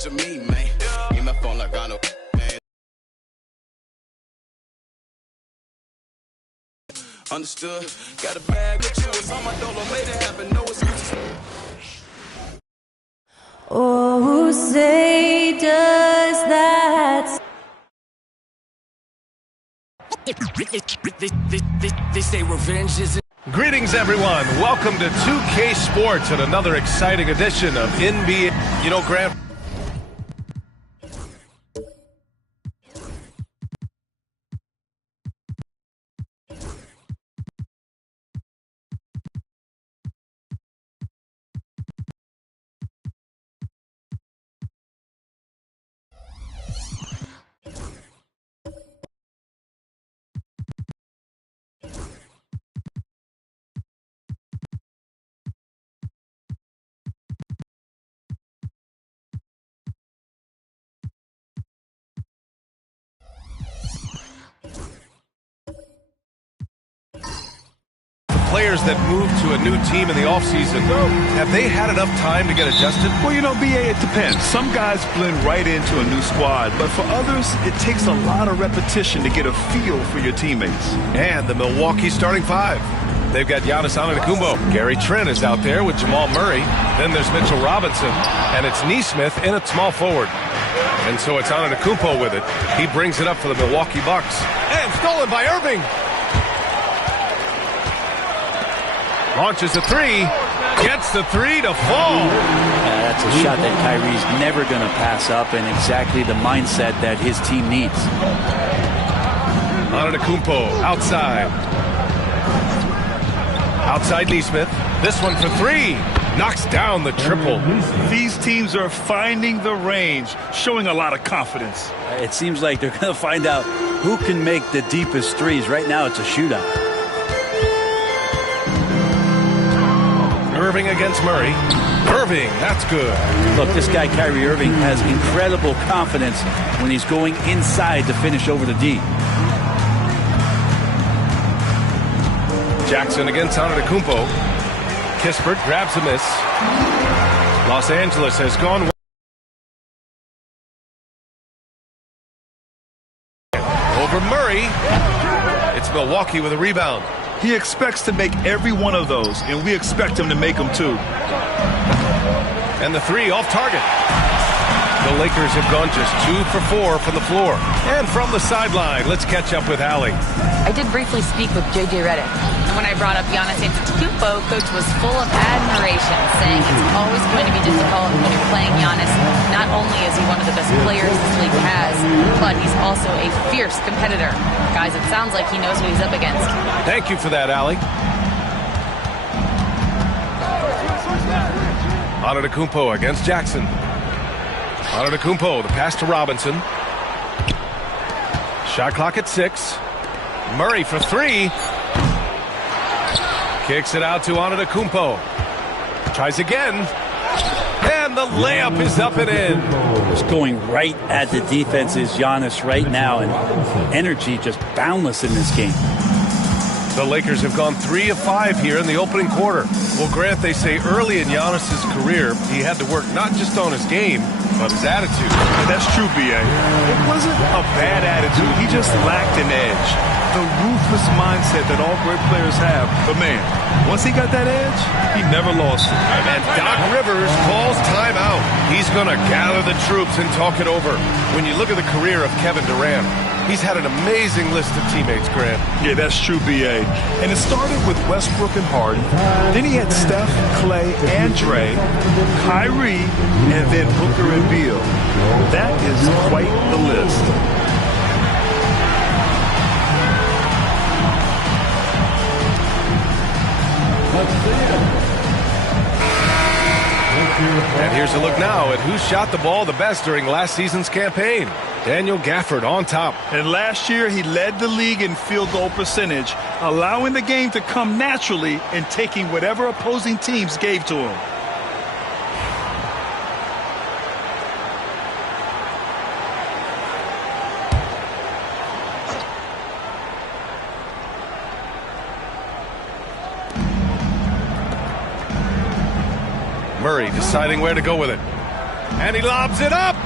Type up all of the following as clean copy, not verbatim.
page of me, man. In my phone like I know, man. Understood. Got a bag with you. It's on my dolo. Made it happen. No excuses. Oh, say does that... They say revenge is... Greetings, everyone. Welcome to 2K Sports and another exciting edition of NBA. You know, Grant... Players that move to a new team in the offseason, have they had enough time to get adjusted? Well, you know, BA, it depends. Some guys blend right into a new squad, but for others, it takes a lot of repetition to get a feel for your teammates. And the Milwaukee starting five. They've got Giannis Antetokounmpo. Gary Trent is out there with Jamal Murray. Then there's Mitchell Robinson. And it's Nesmith in at small forward. And so it's Antetokounmpo with it. He brings it up for the Milwaukee Bucks. And stolen by Irving. Launches a three, gets the three to fall. That's a shot that Kyrie's never going to pass up, and exactly the mindset that his team needs. Antetokounmpo outside. Outside Nesmith. This one for three. Knocks down the triple. These teams are finding the range, showing a lot of confidence. It seems like they're going to find out who can make the deepest threes. Right now, it's a shootout. Irving against Murray. Irving, that's good. Look, this guy, Kyrie Irving, has incredible confidence when he's going inside to finish over the D. Jackson against Antetokounmpo. Kispert grabs a miss. Los Angeles has gone over Murray. It's Milwaukee with a rebound. He expects to make every one of those, and we expect him to make them too. And the three off target. The Lakers have gone just 2 for 4 from the floor. And from the sideline, let's catch up with Allie. I did briefly speak with J.J. Redick. And when I brought up Giannis Antetokounmpo, Coach was full of admiration, saying it's always going to be difficult when you're playing Giannis. Not only is he one of the best players this league has, but he's also a fierce competitor. Guys, it sounds like he knows what he's up against. Thank you for that, Allie. Antetokounmpo against Jackson. Antetokounmpo, the pass to Robinson. Shot clock at 6. Murray for 3. Kicks it out to Antetokounmpo. Tries again. And the layup is up and in. Just going right at the defense is Giannis right now, and energy just boundless in this game. The Lakers have gone 3 of 5 here in the opening quarter. Well, Grant, they say early in Giannis's career, he had to work not just on his game, but his attitude. And that's true, B.A. It wasn't a bad attitude. He just lacked an edge. The ruthless mindset that all great players have. But, man, once he got that edge, he never lost it. And Doc Rivers calls timeout. He's going to gather the troops and talk it over. When you look at the career of Kevin Durant, he's had an amazing list of teammates, Grant. Yeah, that's true, B.A. And it started with Westbrook and Harden. Then he had Steph, Clay, and Dre, Kyrie, and then Booker and Beal. That is quite the list. And here's a look now at who shot the ball the best during last season's campaign. Daniel Gafford on top. And last year, he led the league in field goal percentage, allowing the game to come naturally and taking whatever opposing teams gave to him. Murray deciding where to go with it. And he lobs it up.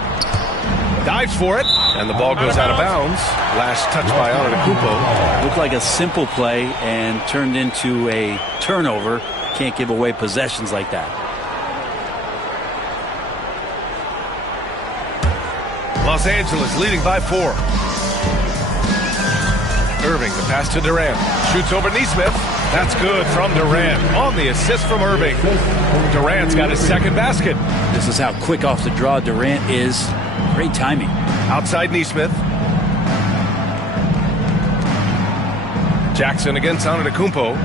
Dives for it, and the ball goes out of bounds. Last touch by Antetokounmpo. Looked like a simple play and turned into a turnover. Can't give away possessions like that. Los Angeles leading by 4. Irving, the pass to Durant. Shoots over Neesmith. That's good from Durant. On the assist from Irving. Durant's got his second basket. This is how quick off the draw Durant is. Great timing. Outside Neesmith. Jackson against Antetokounmpo.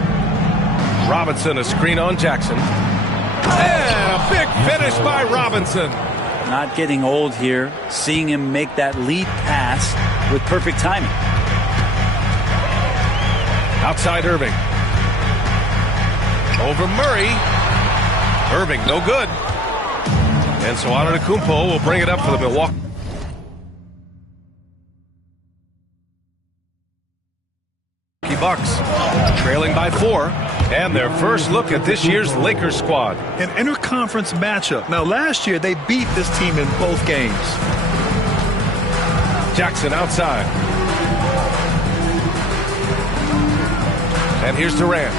Robinson, a screen on Jackson. And a big finish by Robinson. Not getting old here. Seeing him make that lead pass with perfect timing. Outside Irving. Over Murray. Irving, no good. And so Antetokounmpo will bring it up for the Milwaukee Bucks. Trailing by 4. And their first look at this year's Lakers squad. An interconference matchup. Now, last year, they beat this team in both games. Jackson outside. And here's Durant.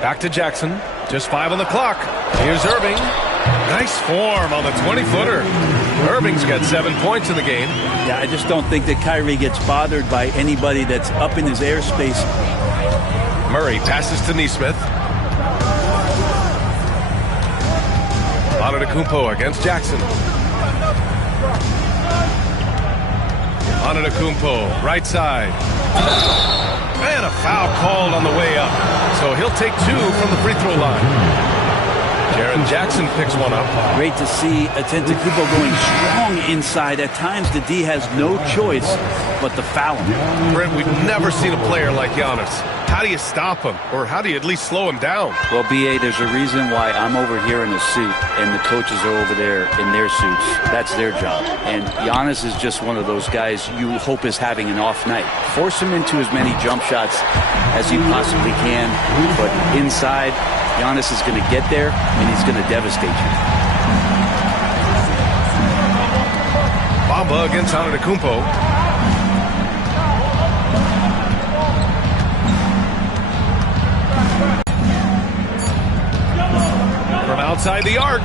Back to Jackson. Just 5 on the clock. Here's Irving. Nice form on the 20-footer. Irving's got 7 points in the game. Yeah, I just don't think that Kyrie gets bothered by anybody that's up in his airspace. Murray passes to Neesmith. Antetokounmpo against Jackson. Antetokounmpo, right side. And a foul called on the way up. So he'll take 2 from the free throw line. Jaren Jackson picks one up. Great to see Antetokounmpo going strong inside. At times, the D has no choice but to foul him. Brent, we've never seen a player like Giannis. How do you stop him? Or how do you at least slow him down? Well, B.A., there's a reason why I'm over here in a suit and the coaches are over there in their suits. That's their job. And Giannis is just one of those guys you hope is having an off night. Force him into as many jump shots as you possibly can. But inside, Giannis is going to get there, and he's going to devastate you. Bamba against Antetokounmpo. From outside the arc.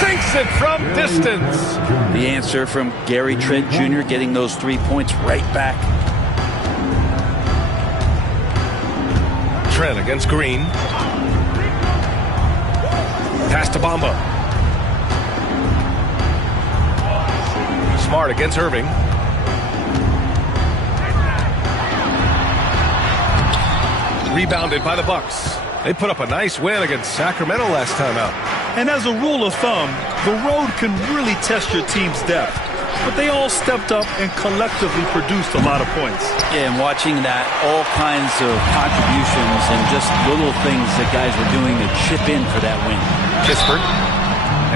Sinks it from distance. The answer from Gary Trent Jr. getting those 3 points right back. Trent against Green. Pass to Bamba. Smart against Irving. Rebounded by the Bucks. They put up a nice win against Sacramento last time out. And as a rule of thumb, the road can really test your team's depth. But they all stepped up and collectively produced a lot of points. Yeah, and watching that, all kinds of contributions and just little things that guys were doing to chip in for that win. Kispert.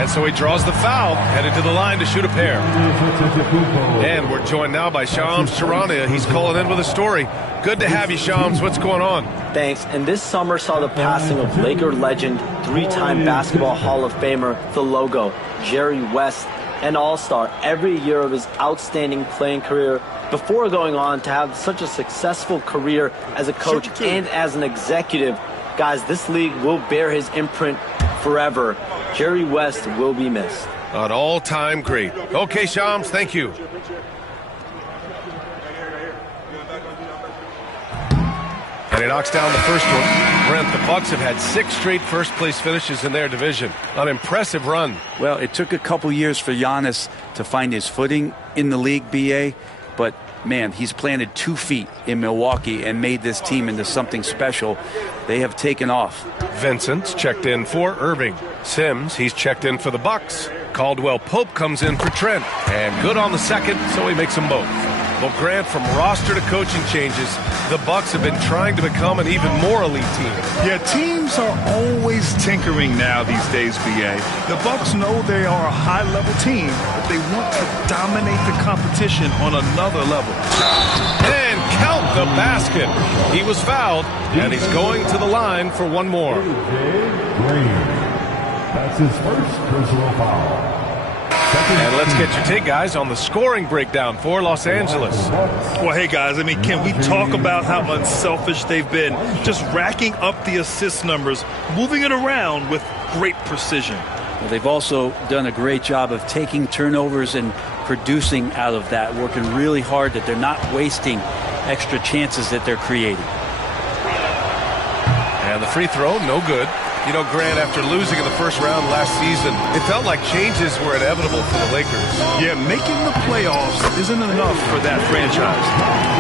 And so he draws the foul, headed to the line to shoot a pair. And we're joined now by Shams Charania. He's calling in with a story. Good to have you, Shams. What's going on? Thanks. And this summer saw the passing of Laker legend, 3-time Basketball Hall of Famer, the logo, Jerry West, an all-star every year of his outstanding playing career before going on to have such a successful career as a coach and as an executive. Guys, this league will bear his imprint forever. Jerry West will be missed. An all-time great. Okay, Shams, thank you. And he knocks down the first one. Brent, the Bucks have had 6 straight first-place finishes in their division. An impressive run. Well, it took a couple years for Giannis to find his footing in the league, B.A., but, man, he's planted 2 feet in Milwaukee and made this team into something special. They have taken off. Vincent's checked in for Irving. Sims, he's checked in for the Bucks. Caldwell Pope comes in for Trent. And good on the second, so he makes them both. Well, Grant, from roster to coaching changes, the Bucks have been trying to become an even more elite team. Yeah, teams are always tinkering now these days, BA. The Bucks know they are a high-level team, but they want to dominate the competition on another level. And count the basket. He was fouled, and he's going to the line for one more. That's his first personal foul. And let's get your take, guys, on the scoring breakdown for Los Angeles. Well, hey, guys, I mean, can we talk about how unselfish they've been? Just racking up the assist numbers, moving it around with great precision. Well, they've also done a great job of taking turnovers and producing out of that, working really hard that they're not wasting extra chances that they're creating. And the free throw, no good. You know, Grant, after losing in the first round last season, it felt like changes were inevitable for the Lakers. Yeah, making the playoffs isn't enough for that franchise.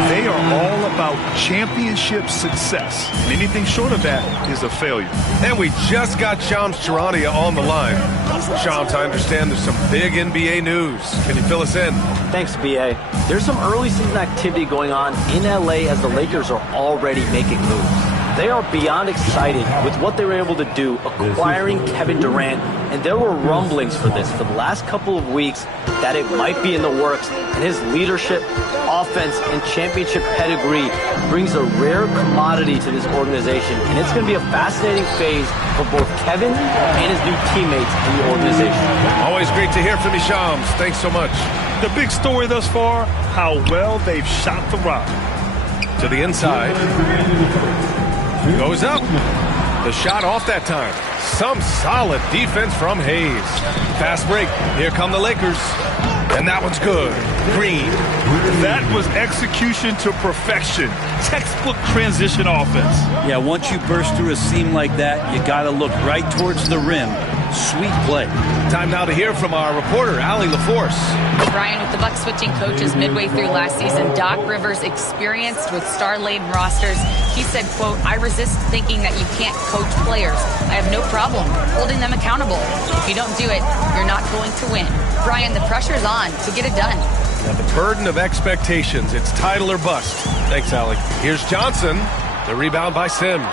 They are all about championship success. And anything short of that is a failure. And we just got Shams Charania on the line. Shams, I understand there's some big NBA news. Can you fill us in? Thanks, BA. There's some early season activity going on in LA as the Lakers are already making moves. They are beyond excited with what they were able to do, acquiring Kevin Durant, and there were rumblings for this for the last couple of weeks that it might be in the works, and his leadership, offense, and championship pedigree brings a rare commodity to this organization, and it's going to be a fascinating phase for both Kevin and his new teammates in the organization. Always great to hear from you, Shams. Thanks so much. The big story thus far, how well they've shot the rock. To the inside. Goes up. The shot off that time. Some solid defense from Hayes. Fast break. Here come the Lakers. And that one's good. Green. That was execution to perfection. Textbook transition offense. Yeah, once you burst through a seam like that, you got to look right towards the rim. Sweet play. Time now to hear from our reporter, Allie LaForce. Brian, with the Bucks switching coaches midway through last season, Doc Rivers, experienced with star-laden rosters, he said, quote, "I resist thinking that you can't coach players. I have no problem holding them accountable. If you don't do it, you're not going to win." Brian, the pressure's on to get it done. Now the burden of expectations. It's title or bust. Thanks, Allie. Here's Johnson. The rebound by Sims.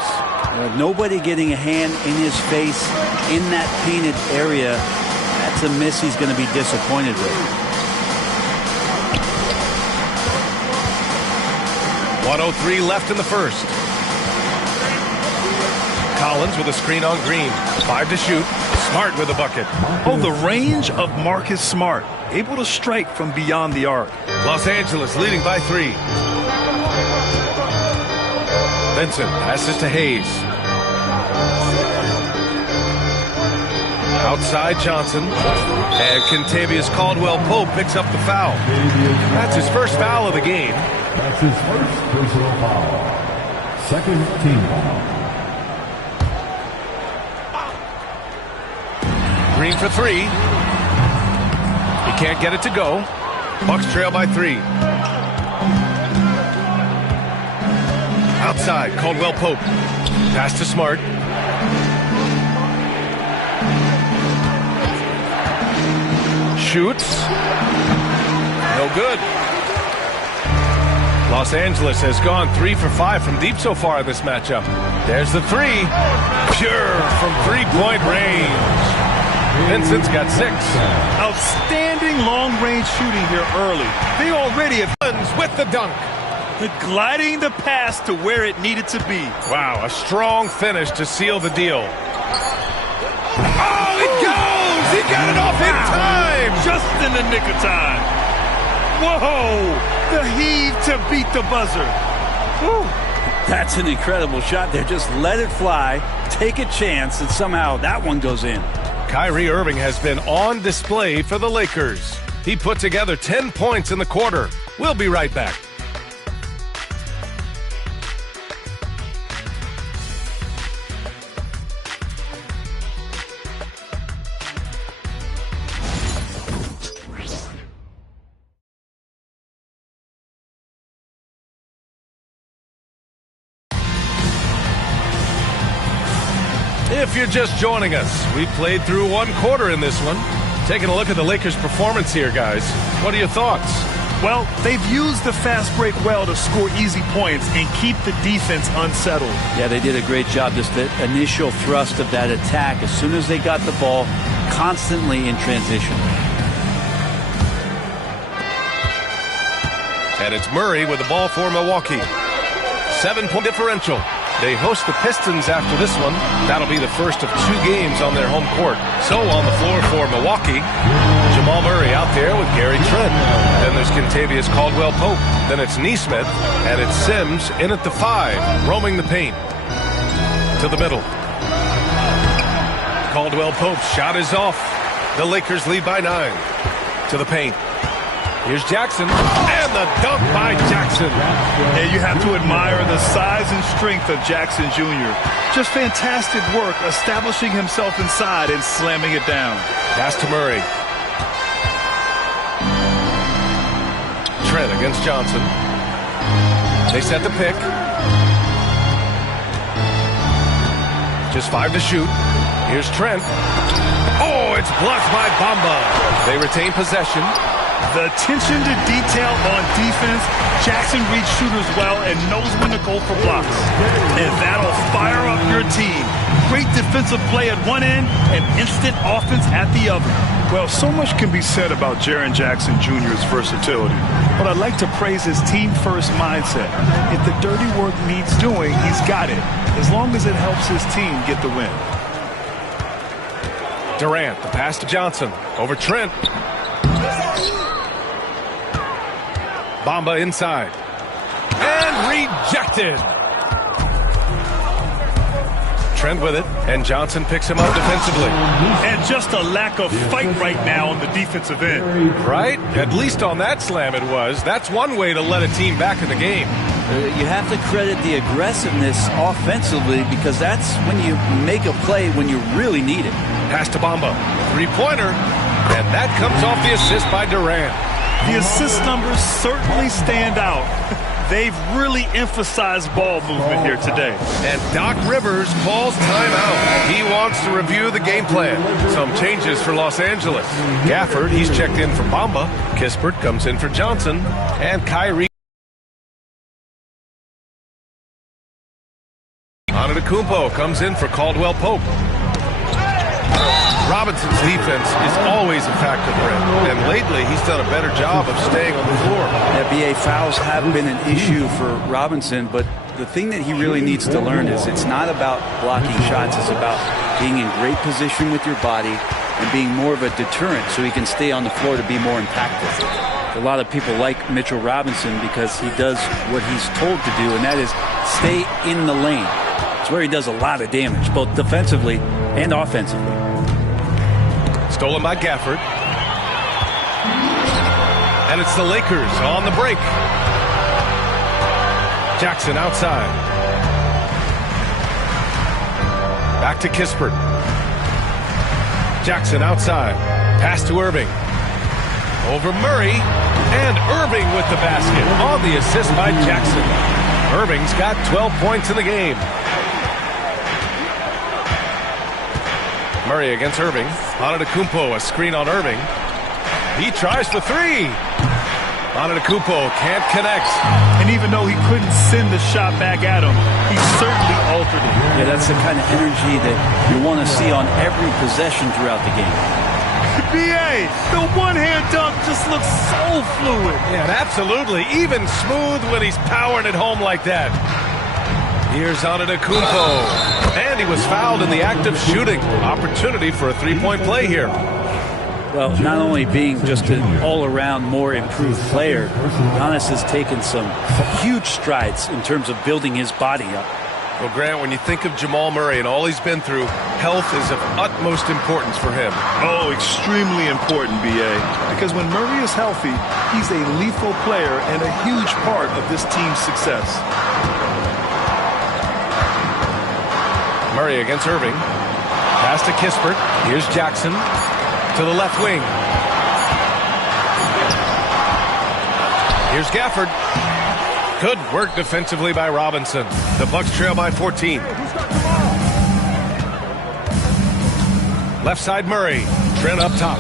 Nobody getting a hand in his face in that painted area. That's a miss he's going to be disappointed with. 1:03 left in the first. Collins with a screen on Green. 5 to shoot. Smart with a bucket. Oh, the range of Marcus Smart. Able to strike from beyond the arc. Los Angeles leading by 3. Vincent passes to Hayes. Outside Johnson. And Kentavious Caldwell-Pope picks up the foul. That's his first foul of the game. That's his first personal foul. Second team foul. Green for 3. He can't get it to go. Bucks trail by 3. Outside, Caldwell-Pope. Pass to Smart. Shoots. No good. Los Angeles has gone 3 for 5 from deep so far in this matchup. There's the 3. Pure from three-point range. Vincent's got 6. Outstanding long-range shooting here early. They already have Guns with the dunk. gliding the pass to where it needed to be. Wow, a strong finish to seal the deal. Oh, it goes! He got it off in time! Just in the nick of time. Whoa! The heave to beat the buzzer. Whew. That's an incredible shot there. Just let it fly, take a chance, and somehow that one goes in. Kyrie Irving has been on display for the Lakers. He put together 10 points in the quarter. We'll be right back. If you're just joining us, we played through one quarter in this one. Taking a look at the Lakers' performance here, guys. What are your thoughts? Well, they've used the fast break well to score easy points and keep the defense unsettled. Yeah, they did a great job. Just the initial thrust of that attack, as soon as they got the ball, constantly in transition. And it's Murray with the ball for Milwaukee. 7-point differential. They host the Pistons after this one. That'll be the first of 2 games on their home court. So on the floor for Milwaukee, Jamal Murray out there with Gary Trent. Then there's Kentavious Caldwell-Pope. Then it's Neesmith, and it's Sims in at the 5, roaming the paint. To the middle. Caldwell-Pope's shot is off. The Lakers lead by 9. To the paint. Here's Jackson, and the dunk by Jackson. And you have to admire the size and strength of Jackson Jr. Just fantastic work establishing himself inside and slamming it down. Pass to Murray. Trent against Johnson. They set the pick. Just 5 to shoot. Here's Trent. Oh, it's blocked by Bamba. They retain possession. The attention to detail on defense. Jackson reads shooters well and knows when to go for blocks. And that'll fire up your team. Great defensive play at one end and instant offense at the other. Well, so much can be said about Jaren Jackson Jr.'s versatility. But I'd like to praise his team-first mindset. If the dirty work needs doing, he's got it. As long as it helps his team get the win. Durant, the pass to Johnson. Over Trent. Bamba inside. And rejected. Trent with it, and Johnson picks him up defensively. And just a lack of fight right now on the defensive end. Right? At least on that slam it was. That's one way to let a team back in the game. You have to credit the aggressiveness offensively, because that's when you make a play when you really need it. Pass to Bamba. 3-pointer. And that comes off the assist by Durant. The assist numbers certainly stand out. They've really emphasized ball movement here today. And Doc Rivers calls timeout. He wants to review the game plan. Some changes for Los Angeles. Gafford, he's checked in for Bamba. Kispert comes in for Johnson. And Kyrie. Antetokounmpo comes in for Caldwell-Pope. Robinson's defense is always a factor for him, and lately he's done a better job of staying on the floor. BA fouls have been an issue for Robinson, but the thing that he really needs to learn is it's not about blocking shots, it's about being in great position with your body and being more of a deterrent so he can stay on the floor to be more impactful. A lot of people like Mitchell Robinson because he does what he's told to do, and that is stay in the lane. It's where he does a lot of damage, both defensively and offensively. Stolen by Gafford. And it's the Lakers on the break. Jackson outside. Back to Kispert. Jackson outside. Pass to Irving. Over Murray. And Irving with the basket on the assist by Jackson. Irving's got 12 points in the game. Murray against Irving. Antetokounmpo, a screen on Irving. He tries for 3. Antetokounmpo can't connect. And even though he couldn't send the shot back at him, he certainly altered it. Yeah, that's the kind of energy that you want to see on every possession throughout the game. BA, the one-hand dunk just looks so fluid. Yeah, absolutely. Even smooth when he's powering it home like that. Here's Antetokounmpo. And he was fouled in the act of shooting. Opportunity for a 3-point play here. Well, not only being just an all-around more improved player, Giannis has taken some huge strides in terms of building his body up. Well, Grant, when you think of Jamal Murray and all he's been through, health is of utmost importance for him. Oh, extremely important, BA. Because when Murray is healthy, he's a lethal player and a huge part of this team's success. Murray against Irving. Pass to Kispert. Here's Jackson to the left wing. Here's Gafford. Good work defensively by Robinson. The Bucks trail by 14. Left side Murray. Trent up top.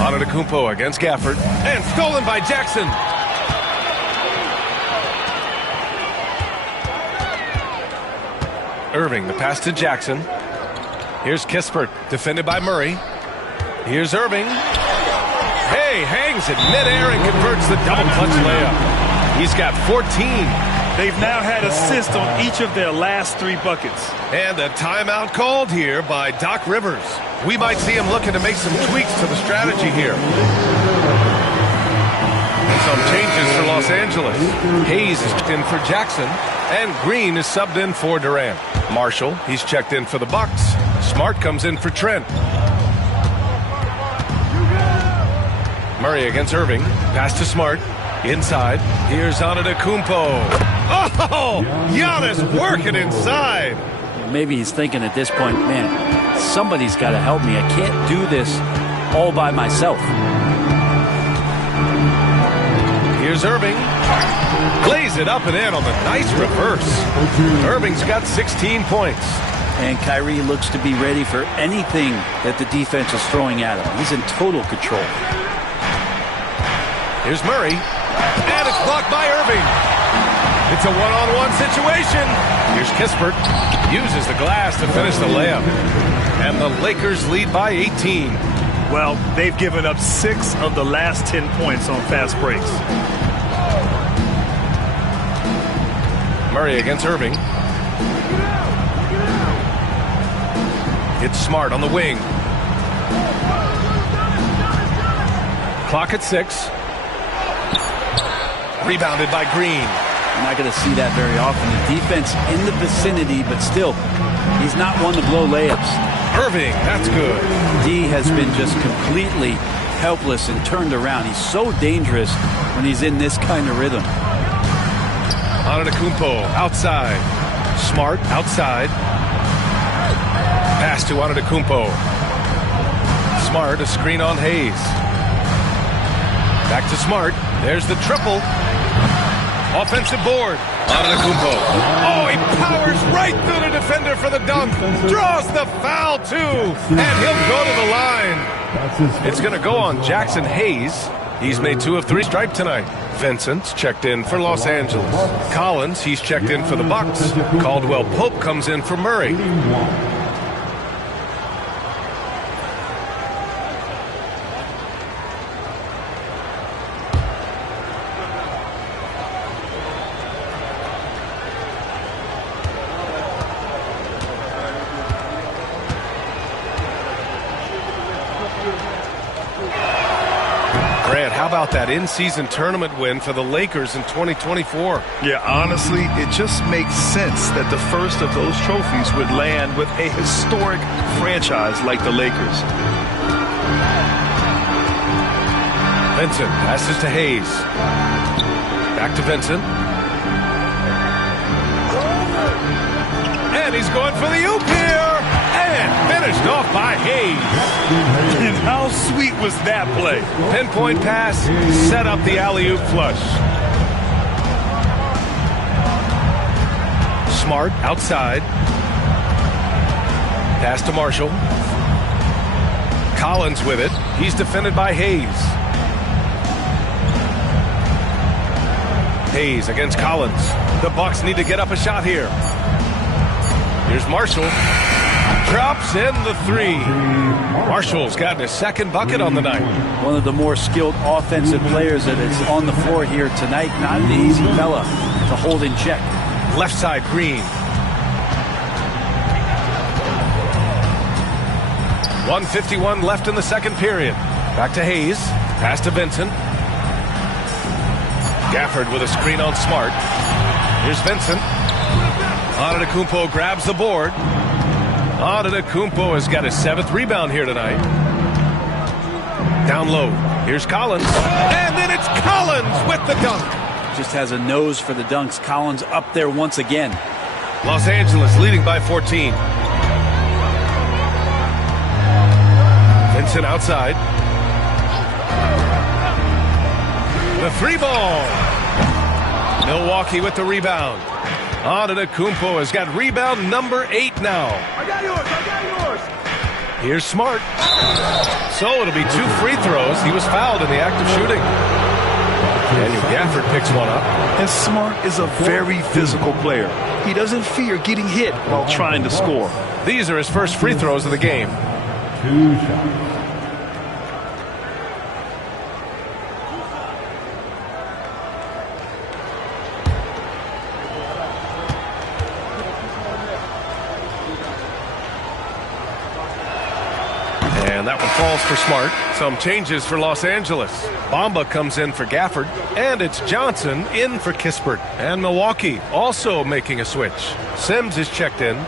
Antetokounmpo against Gafford. And stolen by Jackson. Irving, the pass to Jackson. Here's Kispert, defended by Murray. Here's Irving. Hey, hangs in midair and converts the double clutch layup. He's got 14. They've now had assists on each of their last 3 buckets. And a timeout called here by Doc Rivers. We might see him looking to make some tweaks to the strategy here. And some changes for Los Angeles. Hayes is in for Jackson, and Green is subbed in for Durant. Marshall, he's checked in for the Bucks. Smart comes in for Trent. Murray against Irving. Pass to Smart. Inside. Here's Antetokounmpo. Oh! Giannis working inside. Maybe he's thinking at this point, man, somebody's got to help me. I can't do this all by myself. Here's Irving. Plays it up and in on the nice reverse. Irving's got 16 points. And Kyrie looks to be ready for anything that the defense is throwing at him. He's in total control. Here's Murray. And it's blocked by Irving. It's a one-on-one situation. Here's Kispert. Uses the glass to finish the layup. And the Lakers lead by 18. Well, they've given up 6 of the last 10 points on fast breaks. Murray against Irving. It's Smart on the wing. Clock at 6. Rebounded by Green. You're not going to see that very often. The defense in the vicinity, but still, he's not one to blow layups. Irving, that's good. D has been just completely helpless and turned around. He's so dangerous when he's in this kind of rhythm. Antetokounmpo outside. Smart outside. Pass to Antetokounmpo. Smart, a screen on Hayes. Back to Smart. There's the triple. Offensive board. Antetokounmpo. Oh, he powers right through the defender for the dunk. Draws the foul, too. And he'll go to the line. It's going to go on Jackson Hayes. He's made 2 of 3 striped tonight. Vincent's checked in for Los Angeles. Collins, he's checked in for the Bucks. Caldwell Pope comes in for Murray. How about that in-season tournament win for the Lakers in 2024? Yeah, honestly, it just makes sense that the first of those trophies would land with a historic franchise like the Lakers. Vincent passes to Hayes. Back to Vincent. And he's going for the oop here. And finished off by Hayes. And how sweet was that play? Pinpoint pass, set up the alley-oop flush. Smart outside. Pass to Marshall. Collins with it. He's defended by Hayes. Hayes against Collins. The Bucks need to get up a shot here. Here's Marshall. Drops in the 3. Marshall's gotten his 2nd bucket on the night. One of the more skilled offensive players that is on the floor here tonight. Not an easy fella to hold in check. Left side, Green. 1:51 left in the 2nd period. Back to Hayes. Pass to Vincent. Gafford with a screen on Smart. Here's Vincent. Antetokounmpo grabs the board. Antetokounmpo has got his 7th rebound here tonight. Down low. Here's Collins. And then it's Collins with the dunk. Just has a nose for the dunks. Collins up there once again. Los Angeles leading by 14. Vincent outside. The 3 ball. Milwaukee with the rebound. Antetokounmpo has got rebound number 8 now. I got yours. Here's Smart. So it'll be 2 free throws. He was fouled in the act of shooting. Daniel Gafford picks one up. And Smart is a very physical player. He doesn't fear getting hit while trying to score. These are his first free throws of the game. 2 shots. And that one falls for Smart. Some changes for Los Angeles. Bamba comes in for Gafford. And it's Johnson in for Kispert. And Milwaukee also making a switch. Sims is checked in.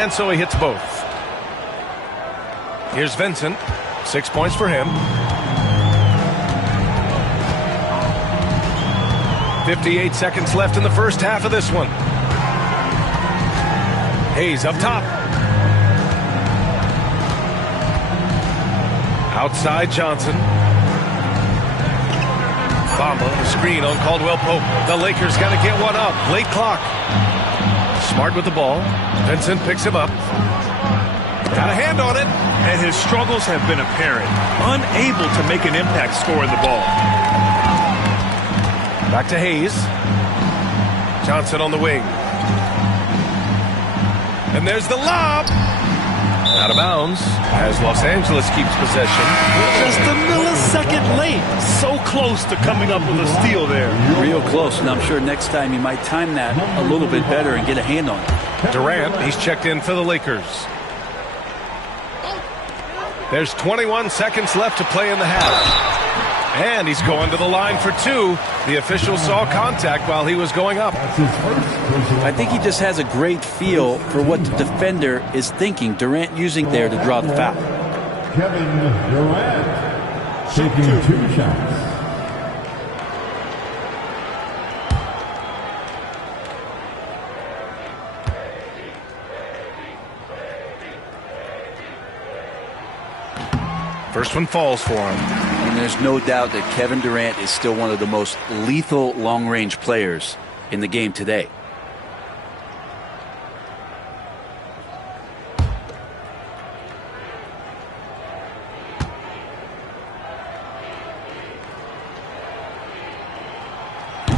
And so he hits both. Here's Vincent. 6 points for him. 58 seconds left in the first half of this one. Hayes up top. Outside Johnson. Bamba, the screen on Caldwell Pope. The Lakers got to get one up. Late clock. Smart with the ball. Vincent picks him up. Got a hand on it. And his struggles have been apparent. Unable to make an impact scoring the ball. Back to Hayes. Johnson on the wing. And there's the lob. Out of bounds as Los Angeles keeps possession. Just a millisecond late. So close to coming up with a steal there. Real close, and I'm sure next time you might time that a little bit better and get a hand on it. Durant, he's checked in for the Lakers. There's 21 seconds left to play in the half. And he's going to the line for 2. The official saw contact while he was going up. I think he just has a great feel for what the defender is thinking. Durant using there to draw the foul. Kevin Durant taking 2 shots. First one falls for him. And there's no doubt that Kevin Durant is still one of the most lethal long-range players in the game today.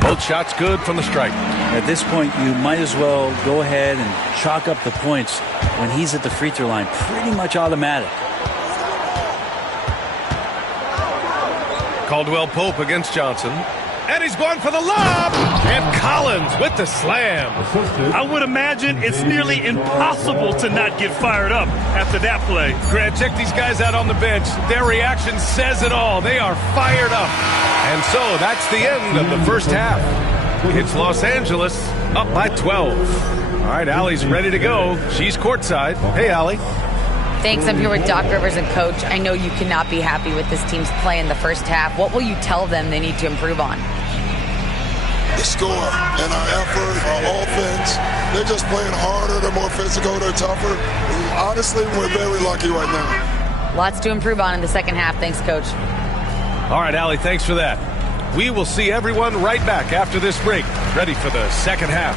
Both shots good from the strike. At this point, you might as well go ahead and chalk up the points when he's at the free throw line. Pretty much automatic. Caldwell Pope against Johnson. And he's going for the lob. And Collins with the slam. I would imagine it's nearly impossible to not get fired up after that play. Grant, check these guys out on the bench. Their reaction says it all. They are fired up. And so that's the end of the first half. It's Los Angeles up by 12. All right, Allie's ready to go. She's courtside. Hey, Allie. Thanks. I'm here with Doc Rivers and Coach. I know you cannot be happy with this team's play in the first half. What will you tell them they need to improve on? The score and our effort, our offense. They're just playing harder. They're more physical. They're tougher. Honestly, we're very lucky right now. Lots to improve on in the second half. Thanks, Coach. All right, Allie, thanks for that. We will see everyone right back after this break, ready for the second half.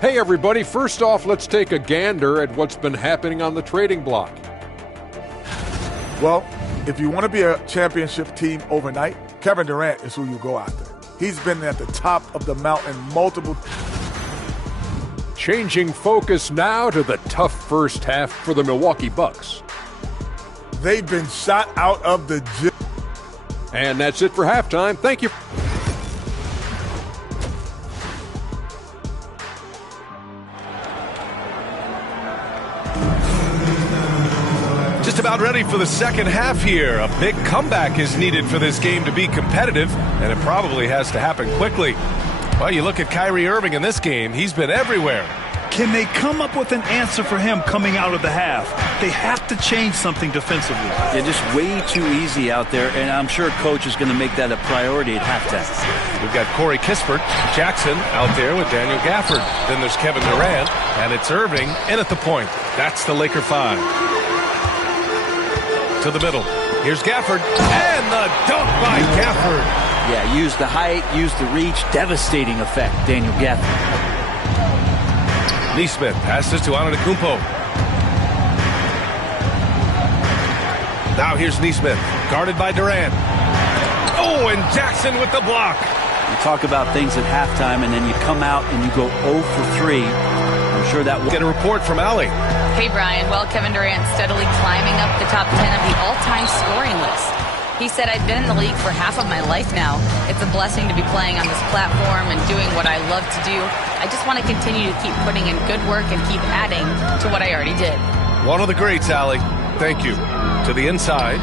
Hey everybody, first off, let's take a gander at what's been happening on the trading block. Well, if you want to be a championship team overnight, Kevin Durant is who you go after. He's been at the top of the mountain multiple. Changing focus now to the tough first half for the Milwaukee Bucks. They've been shot out of the gym. And that's it for halftime. Thank you. Just about ready for the second half here. A big comeback is needed for this game to be competitive, and it probably has to happen quickly. Well, you look at Kyrie Irving in this game. He's been everywhere. Can they come up with an answer for him coming out of the half? They have to change something defensively. They're just way too easy out there, and I'm sure coach is going to make that a priority at halftime. We've got Corey Kispert, Jackson out there with Daniel Gafford. Then there's Kevin Durant, and it's Irving in at the point. That's the Laker 5. To the middle. Here's Gafford, and the dunk by Gafford. Yeah, use the height, use the reach, devastating effect, Daniel Gafford. Neesmith passes to Antetokounmpo. Now here's Neesmith, guarded by Durant. Oh, and Jackson with the block. You talk about things at halftime, and then you come out and you go 0 for 3. I'm sure that will get a report from Allie. Hey, Brian. Well, Kevin Durant steadily climbing up the top 10 of the all-time scoring list. He said, I've been in the league for half of my life now. It's a blessing to be playing on this platform and doing what I love to do. I just want to continue to keep putting in good work and keep adding to what I already did. One of the greats, Allie. Thank you. To the inside.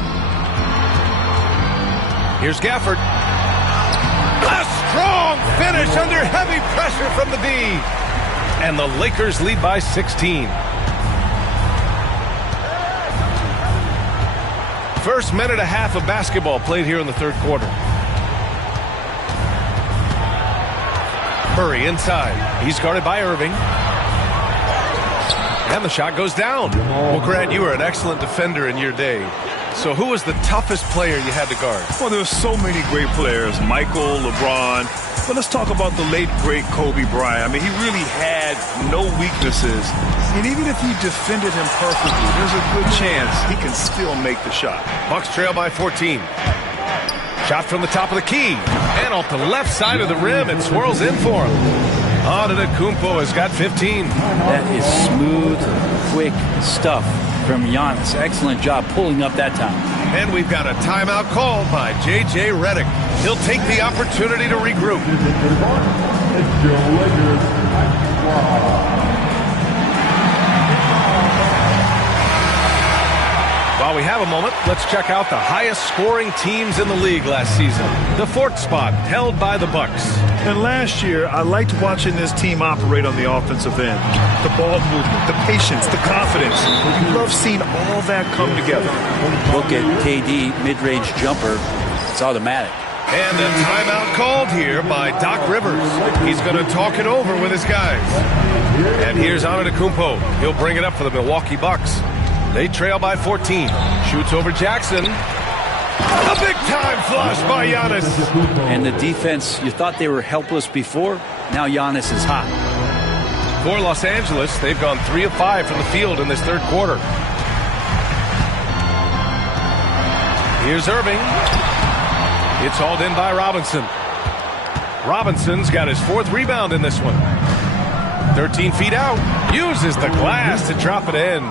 Here's Gafford. A strong finish under heavy pressure from the D. And the Lakers lead by 16. First minute and a half of basketball played here in the third quarter. Murray inside. He's guarded by Irving. And the shot goes down. Well, Grant, you were an excellent defender in your day. So who was the toughest player you had to guard? Well, there were so many great players. Michael, LeBron. But let's talk about the late, great Kobe Bryant. I mean, he really had no weaknesses. And even if you defended him perfectly, there's a good chance he can still make the shot. Bucks trail by 14. Shot from the top of the key. And off the left side of the rim, it swirls in for him. Antetokounmpo has got 15. That is smooth, quick stuff from Giannis. Excellent job pulling up that time. And we've got a timeout called by J.J. Redick. He'll take the opportunity to regroup. While we have a moment, let's check out the highest scoring teams in the league last season. The fourth spot held by the Bucks. And last year, I liked watching this team operate on the offensive end. The ball movement, the patience, the confidence. You love seeing all that come together. Look at KD, mid-range jumper. It's automatic. And a timeout called here by Doc Rivers. He's going to talk it over with his guys. And here's Antetokounmpo. He'll bring it up for the Milwaukee Bucks. They trail by 14. Shoots over Jackson. A big-time flush by Giannis. And the defense, you thought they were helpless before. Now Giannis is hot. For Los Angeles, they've gone 3 of 5 from the field in this third quarter. Here's Irving. It's hauled in by Robinson. Robinson's got his 4th rebound in this one. 13 feet out. Uses the glass to drop it in.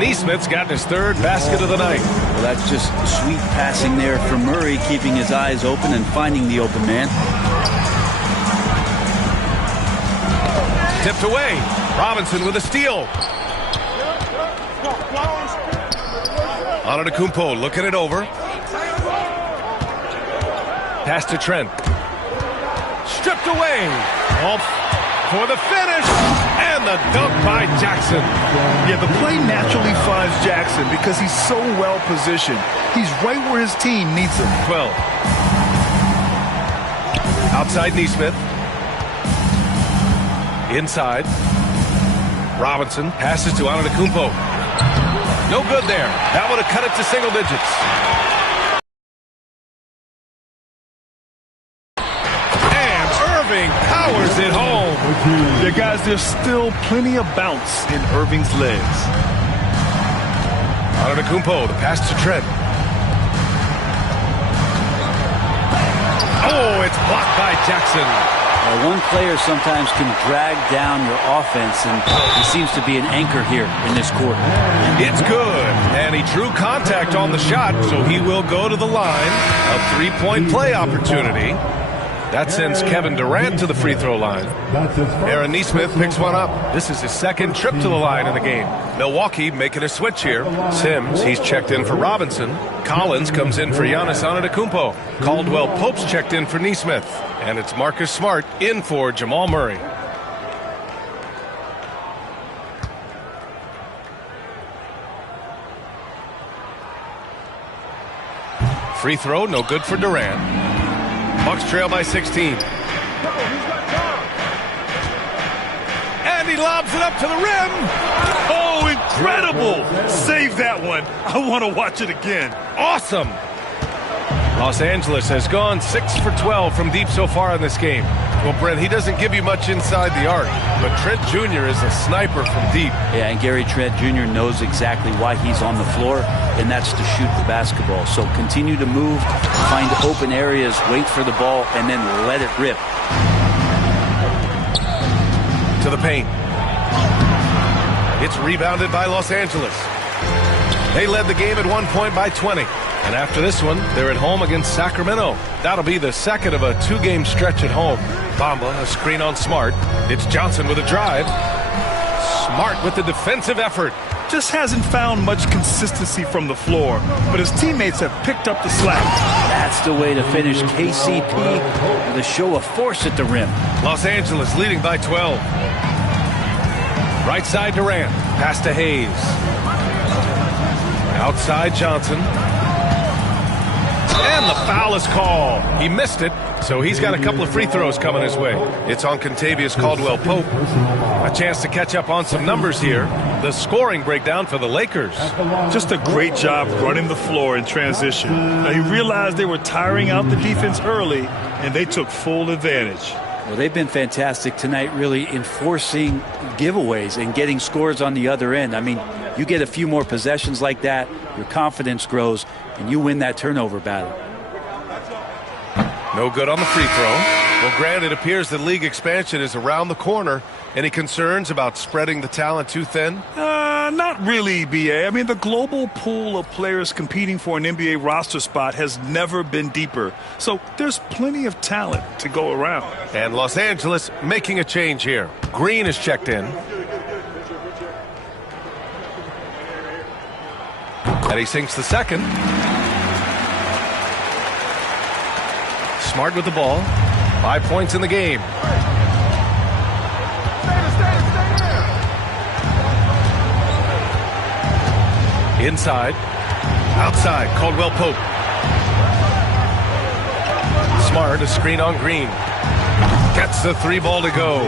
Neesmith's got his 3rd basket of the night. Well, that's just sweet passing there from Murray, keeping his eyes open and finding the open man. Tipped away. Robinson with a steal. Antetokounmpo looking it over. Pass to Trent. Stripped away. Off for the finish. And the dunk by Jackson. Yeah, the play naturally finds Jackson because he's so well positioned. He's right where his team needs him. 12. Outside Neesmith. Inside. Robinson passes to Antetokounmpo. No good there. That would have cut it to single digits. And Irving powers it home. Yeah, guys, there's still plenty of bounce in Irving's legs. Antetokounmpo, the pass to Trent. Oh, it's blocked by Jackson. One player sometimes can drag down your offense, and he seems to be an anchor here in this quarter. It's good, and he drew contact on the shot, so he will go to the line. A 3-point play opportunity. That sends Kevin Durant to the free throw line. Aaron Neesmith picks one up. This is his 2nd trip to the line in the game. Milwaukee making a switch here. Sims, he's checked in for Robinson. Collins comes in for Giannis Antetokounmpo. Caldwell Pope's checked in for Neesmith. And it's Marcus Smart in for Jamal Murray. Free throw, no good for Durant. Bucks trail by 16. And he lobs it up to the rim. Oh, incredible. Save that one. I want to watch it again. Awesome. Los Angeles has gone 6 for 12 from deep so far in this game. Well, Brent, he doesn't give you much inside the arc, but Trent Jr. is a sniper from deep. Yeah, and Gary Trent Jr. knows exactly why he's on the floor, and that's to shoot the basketball. So continue to move, find open areas, wait for the ball, and then let it rip. To the paint. It's rebounded by Los Angeles. They led the game at one point by 20. And after this one, they're at home against Sacramento. That'll be the second of a two-game stretch at home. Bamba, a screen on Smart. It's Johnson with a drive. Smart with the defensive effort. Just hasn't found much consistency from the floor, but his teammates have picked up the slack. That's the way to finish KCP with a show of force at the rim. Los Angeles leading by 12. Right side Durant. Pass to Hayes. Outside Johnson. And the foul is called. He missed it, so he's got a couple of free throws coming his way. It's on Contavious Caldwell-Pope. A chance to catch up on some numbers here. The scoring breakdown for the Lakers. Just a great job running the floor in transition. Now, he realized they were tiring out the defense early, and they took full advantage. Well, they've been fantastic tonight, really enforcing giveaways and getting scores on the other end. I mean, you get a few more possessions like that, your confidence grows, and you win that turnover battle. No good on the free throw. Well, Grant, it appears that league expansion is around the corner. Any concerns about spreading the talent too thin? Not really, B.A. I mean, the global pool of players competing for an NBA roster spot has never been deeper. So there's plenty of talent to go around. And Los Angeles making a change here. Green is checked in. And he sinks the second. Smart with the ball. 5 points in the game. Inside. Outside. Caldwell-Pope. Smart, a screen on Green. Gets the three ball to go.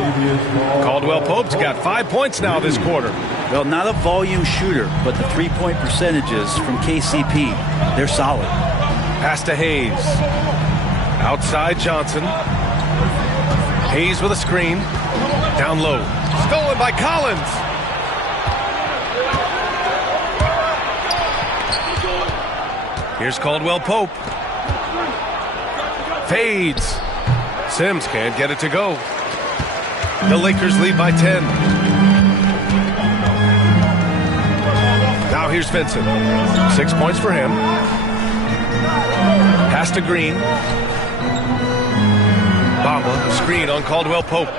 Caldwell-Pope's got 5 points now this quarter. Well, not a volume shooter, but the three-point percentages from KCP, they're solid. Pass to Hayes. Outside Johnson. Hayes with a screen. Down low. Stolen by Collins. Here's Caldwell-Pope. Fades. Sims can't get it to go. The Lakers lead by 10. Now here's Vincent. 6 points for him. Pass to Green. Bamba, a screen on Caldwell-Pope.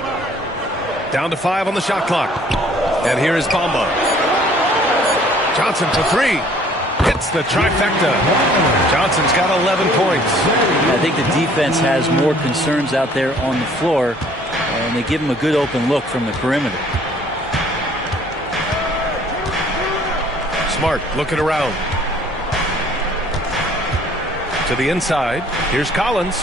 Down to 5 on the shot clock. And here is Bamba. Johnson for 3. Hits the trifecta. Johnson's got 11 points. I think the defense has more concerns out there on the floor, and they give him a good open look from the perimeter. Smart looking around. To the inside. Here's Collins.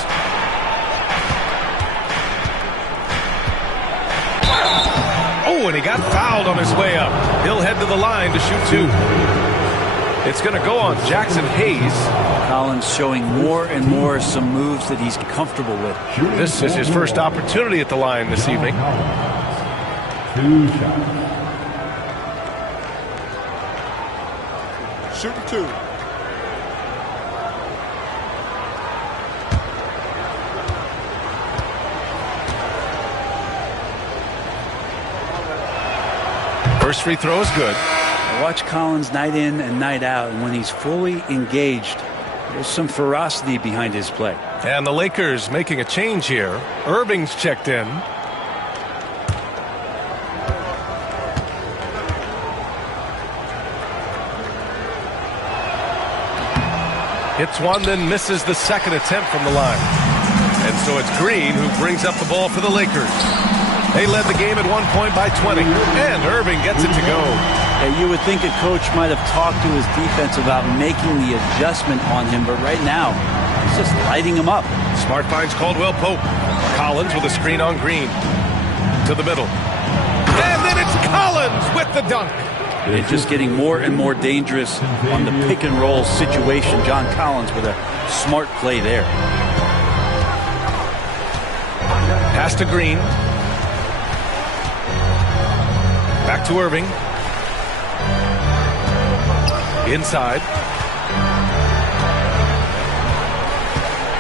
Oh, and he got fouled on his way up. He'll head to the line to shoot 2. It's going to go on Jackson Hayes. Collins showing more and more some moves that he's comfortable with. This is his first opportunity at the line this evening. 2 shots. Shooting 2. First free throw is good. Watch Collins night in and night out, and when he's fully engaged, there's some ferocity behind his play. And the Lakers making a change here. Irving's checked in. Hits one, then misses the second attempt from the line. And so it's Green who brings up the ball for the Lakers. They led the game at 1 point by 20, and Irving gets it to go. You would think a coach might have talked to his defense about making the adjustment on him, but right now, he's just lighting him up. Smart finds Caldwell Pope. Collins with a screen on Green. To the middle. And then it's Collins with the dunk. It's just getting more and more dangerous on the pick and roll situation. John Collins with a smart play there. Pass to Green. Back to Irving. Inside.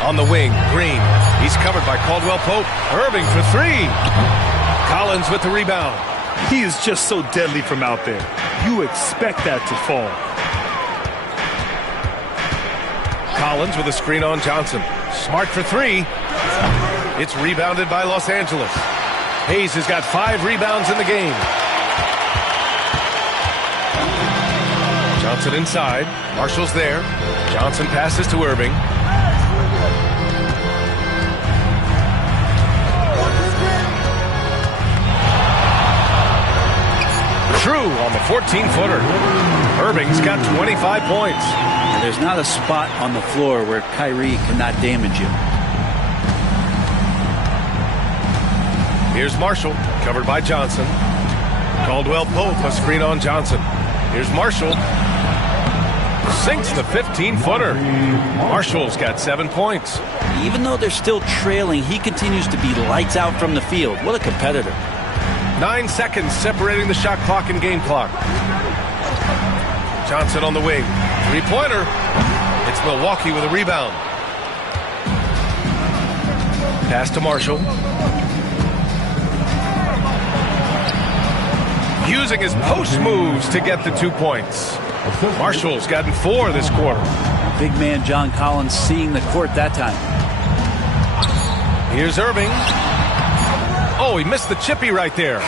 On the wing, Green. He's covered by Caldwell Pope. Irving for three. Collins with the rebound. He is just so deadly from out there. You expect that to fall. Collins with a screen on Johnson. Smart for three. It's rebounded by Los Angeles. Hayes has got 5 rebounds in the game. Johnson inside. Marshall's there. Johnson passes to Irving. True on the 14-footer. Irving's got 25 points. And there's not a spot on the floor where Kyrie cannot damage you. Here's Marshall, covered by Johnson. Caldwell Pope, a screen on Johnson. Here's Marshall. Sinks the 15-footer. Marshall's got 7 points. Even though they're still trailing, he continues to be lights out from the field. What a competitor. 9 seconds separating the shot clock and game clock. Johnson on the wing. Three-pointer. It's Milwaukee with a rebound. Pass to Marshall. Using his post moves to get the 2 points. Marshall's gotten 4 this quarter. Big man John Collins seeing the court that time. Here's Irving. Oh, he missed the chippy right there.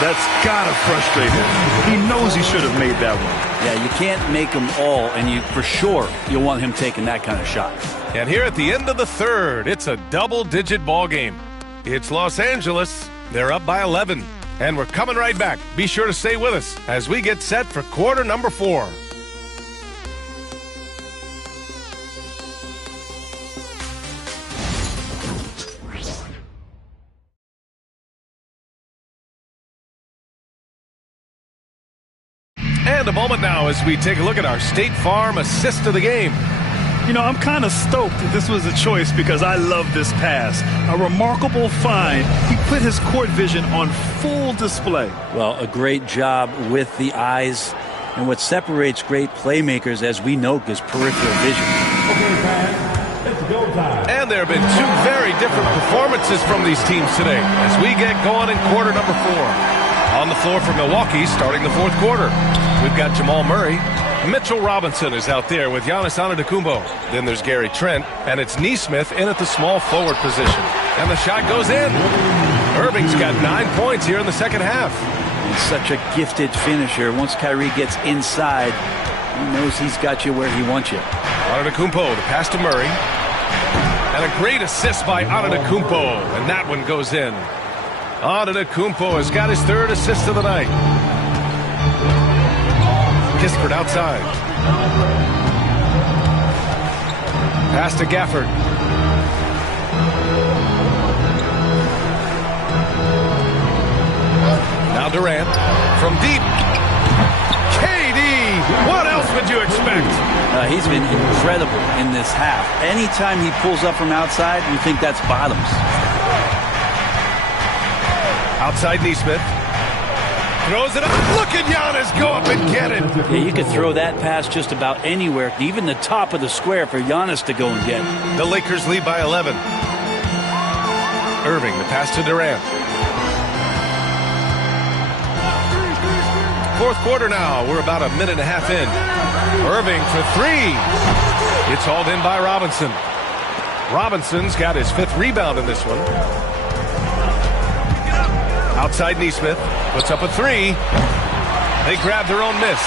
That's gotta frustrate him. He knows he should have made that one. Yeah, you can't make them all, and you for sure you'll want him taking that kind of shot. And here at the end of the third, it's a double-digit ball game. It's Los Angeles. They're up by 11. And we're coming right back. Be sure to stay with us as we get set for quarter number 4. And a moment now as we take a look at our State Farm assist of the game. You know, I'm kind of stoked that this was a choice because I love this pass. A remarkable find. He put his court vision on full display. Well, a great job with the eyes. And what separates great playmakers, as we know, is peripheral vision. And there have been 2 very different performances from these teams today as we get going in quarter number 4. On the floor for Milwaukee starting the 4th quarter. We've got Jamal Murray. Mitchell Robinson is out there with Giannis Antetokounmpo. Then there's Gary Trent, and it's Nesmith in at the small forward position. And the shot goes in. Irving's got 9 points here in the second half. He's such a gifted finisher. Once Kyrie gets inside, he knows he's got you where he wants you. Antetokounmpo, the pass to Murray. And a great assist by Antetokounmpo, and that one goes in. Antetokounmpo has got his 3rd assist of the night. Kispert outside. Pass to Gafford. Now Durant from deep. KD, what else would you expect? He's been incredible in this half. Anytime he pulls up from outside, you think that's bottoms. Outside Nesmith. Throws it up. Look at Giannis go up and get it. Yeah, you could throw that pass just about anywhere, even the top of the square for Giannis to go and get. The Lakers lead by 11. Irving, the pass to Durant. 4th quarter now. We're about a minute and a half in. Irving for 3. It's hauled in by Robinson. Robinson's got his 5th rebound in this one. Outside Nesmith. Puts up a 3. They grab their own miss.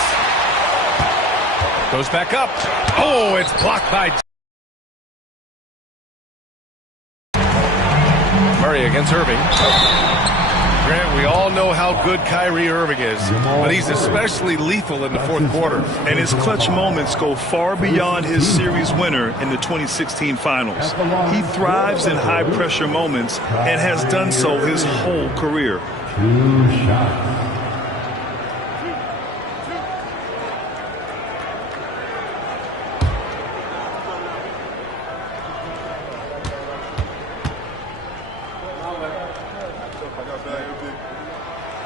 Goes back up. Oh, it's blocked by Murray against Irving. Grant, we all know how good Kyrie Irving is, but he's especially lethal in the fourth quarter. And his clutch moments go far beyond his series winner in the 2016 finals. He thrives in high-pressure moments and has done so his whole career. 2 shots.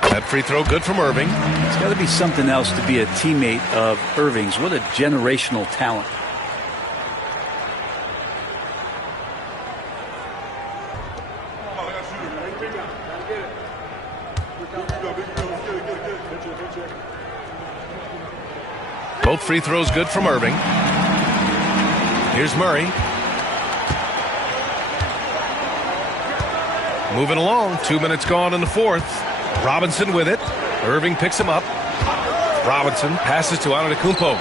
That free throw good from Irving. It's got to be something else to be a teammate of Irving's. What a generational talent. Both free throws good from Irving. Here's Murray. Moving along. 2 minutes gone in the fourth. Robinson with it. Irving picks him up. Robinson passes to Antetokounmpo.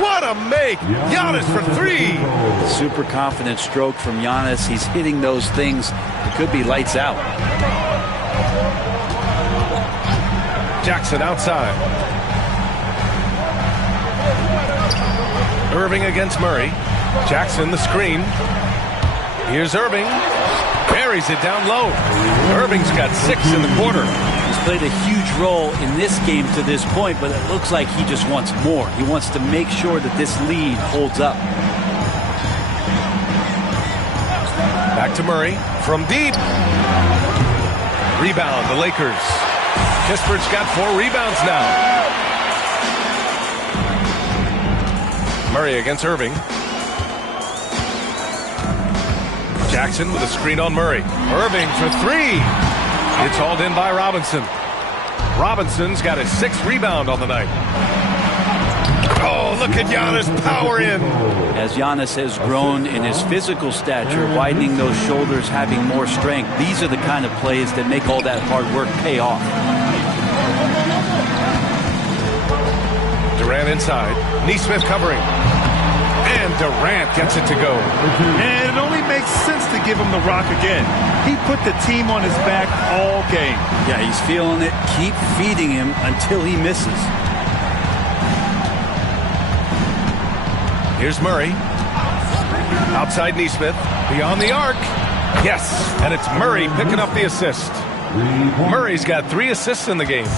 What a make! Giannis for three! Super confident stroke from Giannis. He's hitting those things. It could be lights out. Jackson outside. Irving against Murray. Jackson the screen. Here's Irving. Carries it down low. Irving's got 6 in the quarter. He's played a huge role in this game to this point, but it looks like he just wants more. He wants to make sure that this lead holds up. Back to Murray from deep. Rebound, the Lakers. Kispert's got 4 rebounds now. Murray against Irving. Jackson with a screen on Murray. Irving for 3. It's hauled in by Robinson. Robinson's got his 6th rebound on the night. Oh, look at Giannis power in. As Giannis has grown in his physical stature, widening those shoulders, having more strength, these are the kind of plays that make all that hard work pay off. Durant inside. Nesmith covering. And Durant gets it to go. And it only makes sense to give him the rock again. He put the team on his back all game. Yeah, he's feeling it. Keep feeding him until he misses. Here's Murray. Outside Nesmith. Beyond the arc. Yes, and it's Murray picking up the assist. Murray's got 3 assists in the game.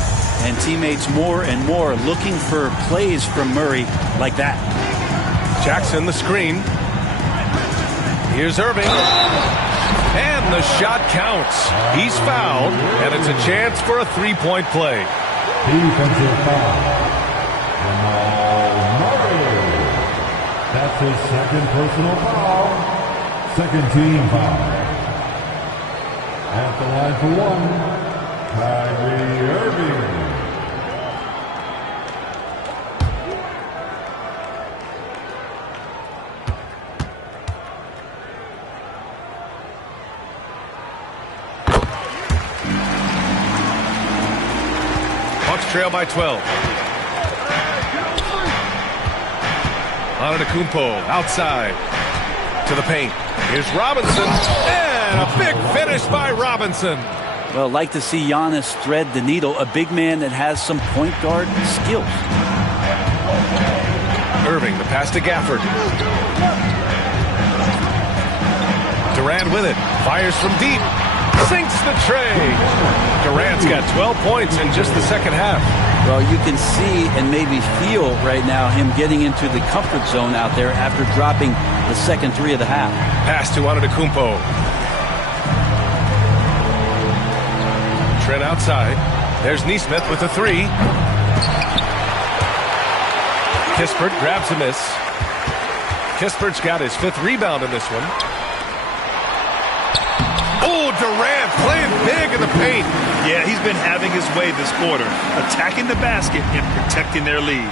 And teammates more and more looking for plays from Murray like that. Jackson the screen. Here's Irving. And the shot counts. He's fouled, and it's a chance for a 3-point play. Defensive foul. Jamal Murray. That's his 2nd personal foul. 2nd team foul. At the line for 1, Kyrie Irving. Trail by 12. Antetokounmpo outside to the paint. Here's Robinson, and a big finish by Robinson. Well, like to see Giannis thread the needle, a big man that has some point guard skills. Irving, the pass to Gafford. Durant with it, fires from deep. Sinks the tray. Durant's got 12 points in just the second half. Well, you can see and maybe feel right now him getting into the comfort zone out there after dropping the second 3 of the half. Pass to Antetokounmpo. Trent outside. There's Nesmith with a 3. Kispert grabs a miss. Kispert's got his 5th rebound in this one. Oh, Durant playing big in the paint. Yeah, he's been having his way this quarter, attacking the basket and protecting their lead.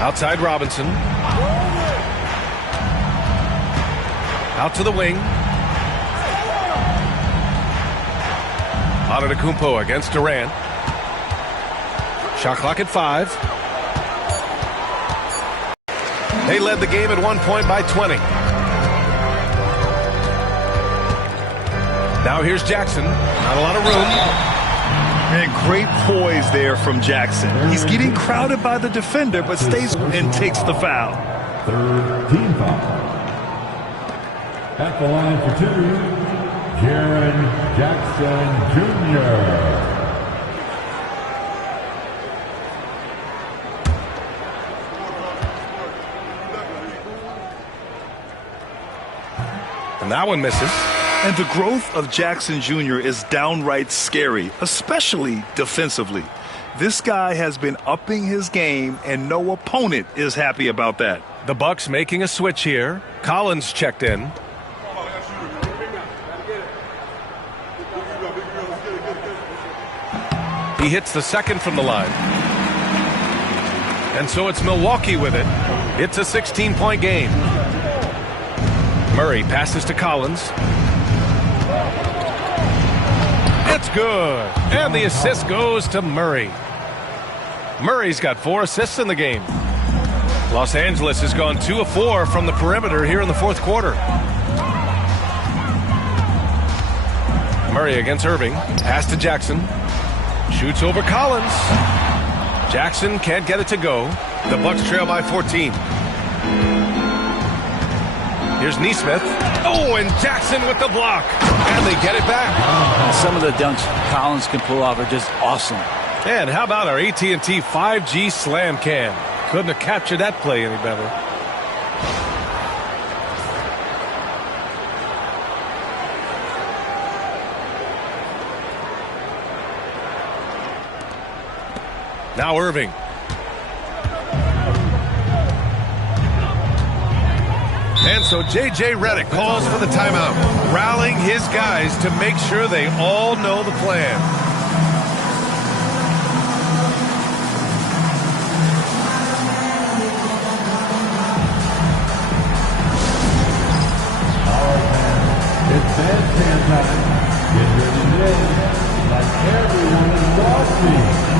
Outside Robinson. Out to the wing. Antetokounmpo against Durant. Shot clock at 5. They led the game at 1 point by 20. Now here's Jackson. Not a lot of room. And great poise there from Jackson. He's getting crowded by the defender, but stays and takes the foul. Third team foul. At the line for 2, Jaren Jackson Jr. And that one misses. And the growth of Jackson Jr. is downright scary, especially defensively. This guy has been upping his game, and no opponent is happy about that. The Bucks making a switch here. Collins checked in. He hits the second from the line. And so it's Milwaukee with it. It's a 16-point game. Murray passes to Collins. It's good. And the assist goes to Murray. Murray's got 4 assists in the game. Los Angeles has gone 2 of 4 from the perimeter here in the fourth quarter. Murray against Irving. Pass to Jackson. Shoots over Collins. Jackson can't get it to go. The Bucks trail by 14. Here's Neesmith. Oh, and Jackson with the block. And they get it back. Some of the dunks Collins can pull off are just awesome. And how about our AT&T 5G Slam Cam? Couldn't have captured that play any better. Now Irving. And so J.J. Redick calls for the timeout, rallying his guys to make sure they all know the plan. All right, man. It's bandstand time. Get ready to win like everyone is watching.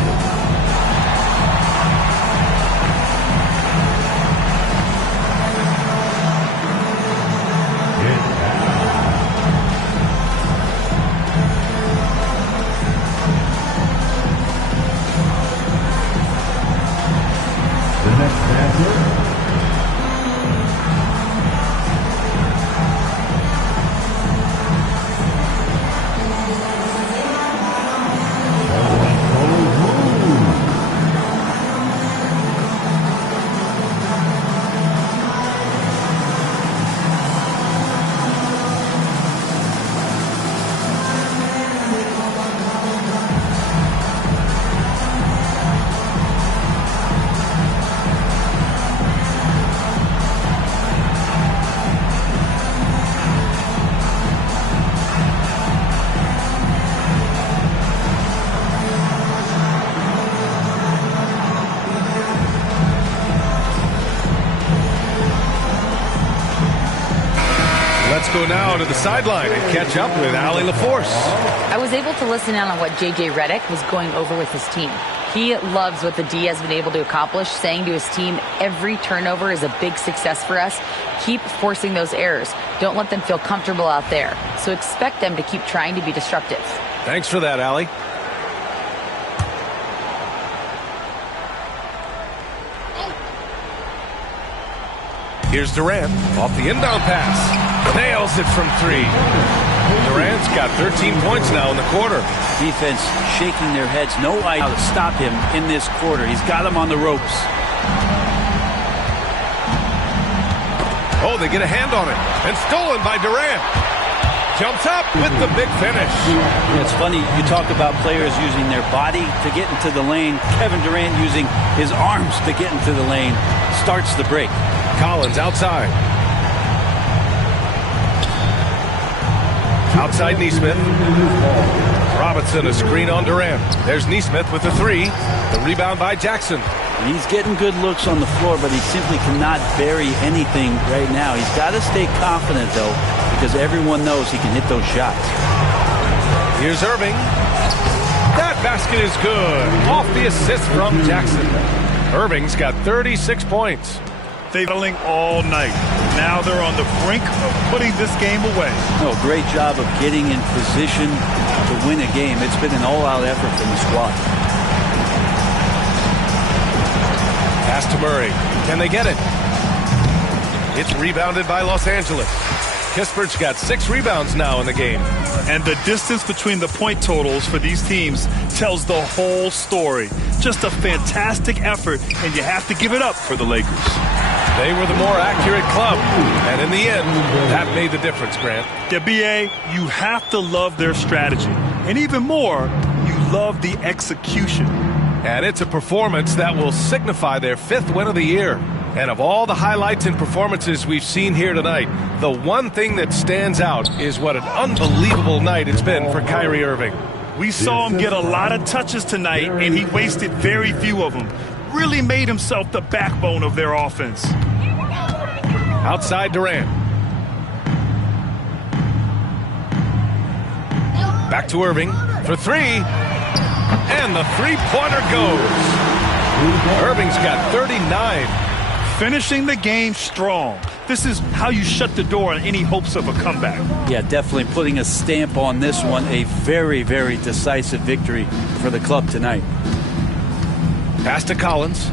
The next dancer. Let's go now to the sideline and catch up with Allie LaForce. I was able to listen in on what J.J. Redick was going over with his team. He loves what the D has been able to accomplish, saying to his team, every turnover is a big success for us. Keep forcing those errors. Don't let them feel comfortable out there. So expect them to keep trying to be disruptive. Thanks for that, Allie. Here's Durant off the inbound pass. Nails it from 3. Durant's got 13 points now in the quarter. Defense shaking their heads. No idea how to stop him in this quarter. He's got him on the ropes. Oh, they get a hand on it. And stolen by Durant. Jumps up with the big finish. It's funny, you talk about players using their body to get into the lane. Kevin Durant using his arms to get into the lane. Starts the break. Collins outside. Outside Neesmith. Robinson a screen on Durant. There's Neesmith with the 3. The rebound by Jackson. And he's getting good looks on the floor, but he simply cannot bury anything right now. He's got to stay confident, though, because everyone knows he can hit those shots. Here's Irving. That basket is good. Off the assist from Jackson. Irving's got 36 points. They're battling all night. Now they're on the brink of putting this game away. No, great job of getting in position to win a game. It's been an all-out effort from the squad. Pass to Murray. Can they get it? It's rebounded by Los Angeles. Kispert's got 6 rebounds now in the game. And the distance between the point totals for these teams tells the whole story. Just a fantastic effort, and you have to give it up for the Lakers. They were the more accurate club, and in the end, that made the difference, Grant. Yeah, B.A., you have to love their strategy. And even more, you love the execution. And it's a performance that will signify their 5th win of the year. And of all the highlights and performances we've seen here tonight, the one thing that stands out is what an unbelievable night it's been for Kyrie Irving. We saw him get a lot of touches tonight, and he wasted very few of them. Really made himself the backbone of their offense. Outside Durant. Back to Irving for 3. And the three-pointer goes. Irving's got 39. Finishing the game strong. This is how you shut the door on any hopes of a comeback. Yeah, definitely putting a stamp on this one. A very, very decisive victory for the club tonight. Pass to Collins.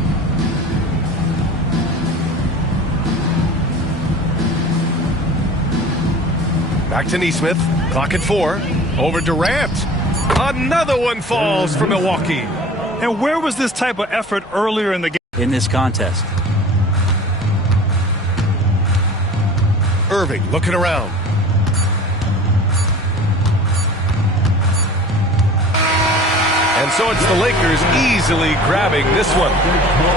Back to Neesmith. Clock at 4. Over Durant. Another one falls for Milwaukee. And where was this type of effort earlier in the game? In this contest. Irving looking around. And so it's the Lakers easily grabbing this one.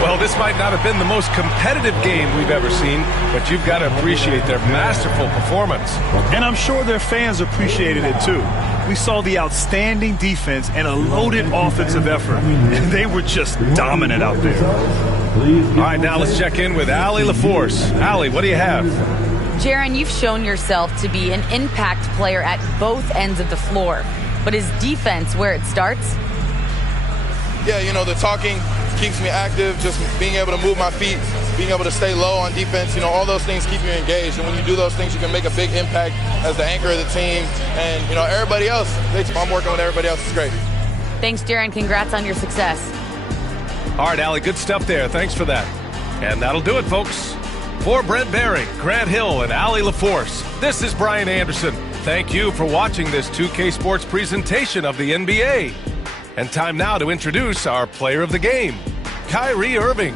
Well, this might not have been the most competitive game we've ever seen, but you've got to appreciate their masterful performance. And I'm sure their fans appreciated it too. We saw the outstanding defense and a loaded offensive effort. And they were just dominant out there. All right, now let's check in with Allie LaForce. Allie, what do you have? Jaron, you've shown yourself to be an impact player at both ends of the floor. But is defense where it starts? Yeah, you know, the talking keeps me active, just being able to move my feet, being able to stay low on defense, you know, all those things keep you engaged. And when you do those things, you can make a big impact as the anchor of the team. And, you know, everybody else, I'm working with everybody else. It's great. Thanks, Jaron. Congrats on your success. All right, Allie, good stuff there. Thanks for that. And that'll do it, folks. For Brent Barry, Grant Hill, and Allie LaForce, this is Brian Anderson. Thank you for watching this 2K Sports presentation of the NBA. And time now to introduce our player of the game, Kyrie Irving.